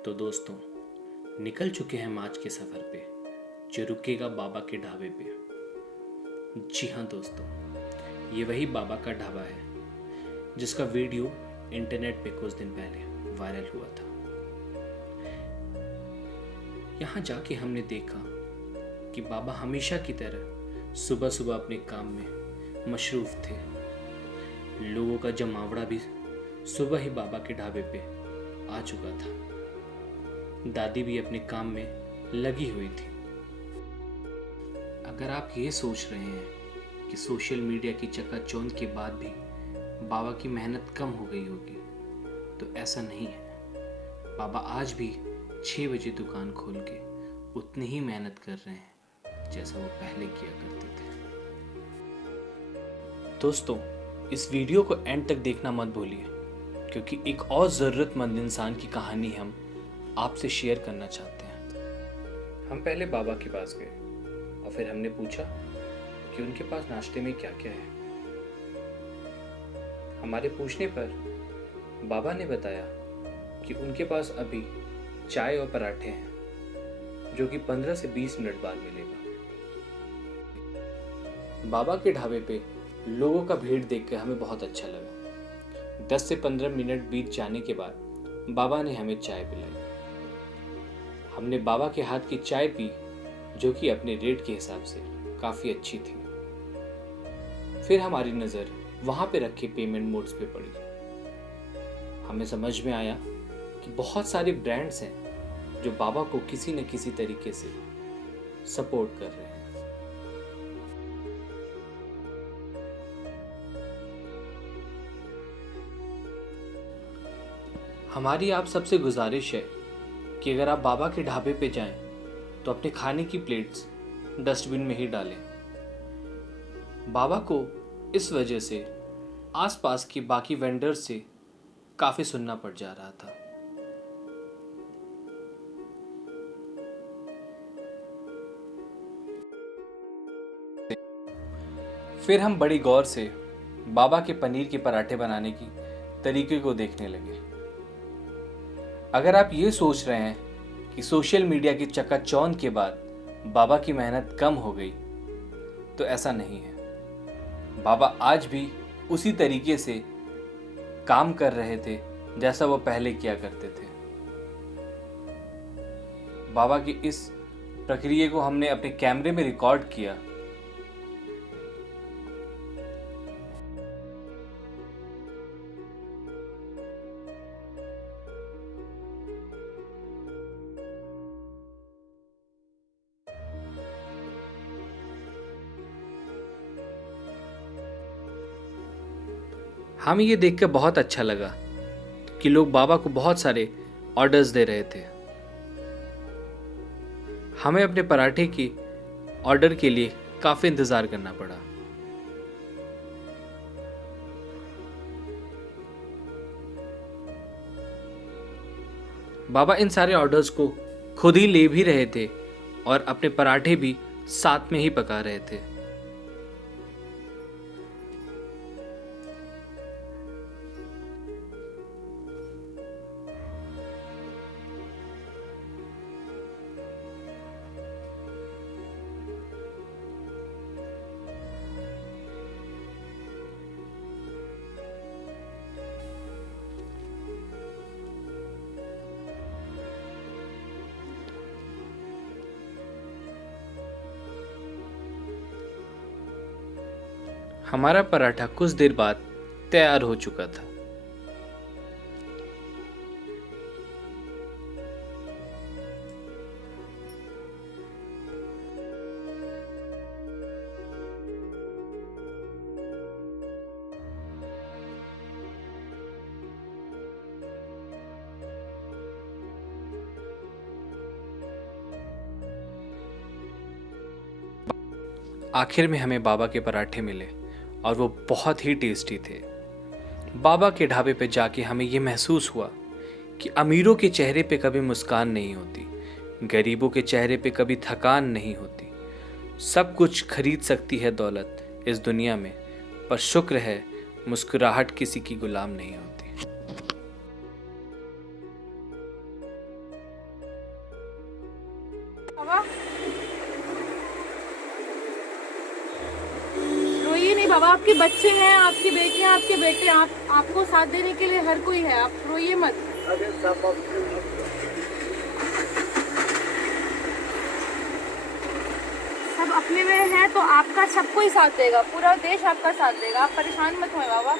तो दोस्तों, निकल चुके हैं हम आज के सफ़र पे जो रुकेगा बाबा के ढाबे पे। जी हाँ दोस्तों, ये वही बाबा का ढाबा है जिसका वीडियो इंटरनेट पे कुछ दिन पहले वायरल हुआ था। यहाँ जाके हमने देखा कि बाबा हमेशा की तरह सुबह सुबह अपने काम में मशरूफ़ थे। लोगों का जमावड़ा भी सुबह ही बाबा के ढाबे पे आ चुका था। दादी भी अपने काम में लगी हुई थी। अगर आप ये सोच रहे हैं कि सोशल मीडिया की चकाचौंध के बाद भी बाबा की मेहनत कम हो गई होगी, तो ऐसा नहीं है। बाबा आज भी 6 बजे दुकान खोल के उतनी ही मेहनत कर रहे हैं जैसा वो पहले किया करते थे। दोस्तों, इस वीडियो को एंड तक देखना मत भूलिए, क्योंकि एक और ज़रूरतमंद इंसान की कहानी हम आपसे शेयर करना चाहते हैं। हम पहले बाबा के पास गए और फिर हमने पूछा कि उनके पास नाश्ते में क्या क्या है। हमारे पूछने पर बाबा ने बताया कि उनके पास अभी चाय और पराठे हैं, जो कि 15 से 20 मिनट बाद मिलेगा। बाबा के ढाबे पे लोगों का भीड़ देखकर हमें बहुत अच्छा लगा। 10 से 15 मिनट बीत जाने के बाद बाबा ने हमें चाय पिलाई। हमने बाबा के हाथ की चाय पी, जो कि अपने रेट के हिसाब से काफ़ी अच्छी थी। फिर हमारी नज़र वहाँ पे रखे पेमेंट मोड्स पे पड़ी। हमें समझ में आया कि बहुत सारे ब्रांड्स हैं जो बाबा को किसी न किसी तरीके से सपोर्ट कर रहे हैं। हमारी आप सबसे गुजारिश है कि अगर आप बाबा के ढाबे पे जाएं तो अपने खाने की प्लेट्स डस्टबिन में ही डालें। बाबा को इस वजह से आसपास के बाकी वेंडर्स से काफ़ी सुनना पड़ जा रहा था। फिर हम बड़ी गौर से बाबा के पनीर के पराठे बनाने की तरीके को देखने लगे। अगर आप ये सोच रहे हैं कि सोशल मीडिया की चकाचौंध के बाद बाबा की मेहनत कम हो गई, तो ऐसा नहीं है। बाबा आज भी उसी तरीके से काम कर रहे थे जैसा वो पहले किया करते थे। बाबा की इस प्रक्रिया को हमने अपने कैमरे में रिकॉर्ड किया। हमें ये देखकर बहुत अच्छा लगा कि लोग बाबा को बहुत सारे ऑर्डर्स दे रहे थे। हमें अपने पराठे की ऑर्डर के लिए काफ़ी इंतज़ार करना पड़ा। बाबा इन सारे ऑर्डर्स को खुद ही ले भी रहे थे और अपने पराठे भी साथ में ही पका रहे थे। हमारा पराठा कुछ देर बाद तैयार हो चुका था। आखिर में हमें बाबा के पराठे मिले और वो बहुत ही टेस्टी थे। बाबा के ढाबे पे जाके हमें ये महसूस हुआ कि अमीरों के चेहरे पे कभी मुस्कान नहीं होती, गरीबों के चेहरे पे कभी थकान नहीं होती। सब कुछ खरीद सकती है दौलत इस दुनिया में, पर शुक्र है मुस्कुराहट किसी की गुलाम नहीं होती। बाबा रोइए नहीं बाबा, आपके बच्चे हैं, आपकी बेटियां, आपके बेटे, आपको साथ देने के लिए हर कोई है, आप रोइए मत। अरे सब सब अपने में है तो आपका सबको ही साथ देगा, पूरा देश आपका साथ देगा, आप परेशान मत होए बाबा।